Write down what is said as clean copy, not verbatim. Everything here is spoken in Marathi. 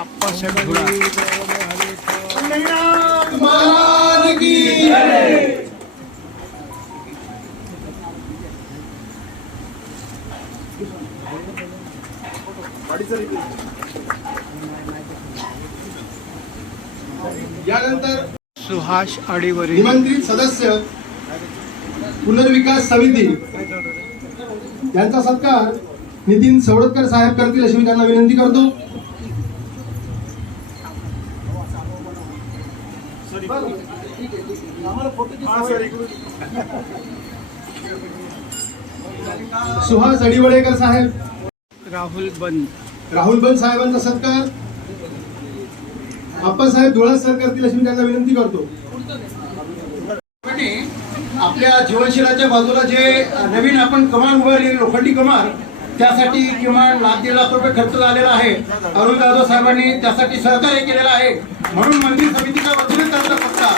आप्पासाहेब धुळा यानंतर सुहास आडीवरे निमंत्रित सदस्य पुनर्विकास समिती यांचा सत्कार नितीन सवडतकर साहेब करतील अशी मी त्यांना विनंती करतो. सुहास अडीवळेकर साहेब, राहुल बन साहेबांचा सत्कार आप्पासाहेब धुळा सर करतील अशी मी त्यांना विनंती करतो. आपल्या जीवनशिलाच्या बाजूला जे नवीन आपण कमान उभारली लोखंडी कमान, त्यासाठी किमान ₹1,50,000 खर्च झालेला आहे. अरुण जाधव साहेबांनी त्यासाठी सहकार्य केलेलं आहे. म्हणून मंदिर समितीच्या वतीने त्यांचा सत्कार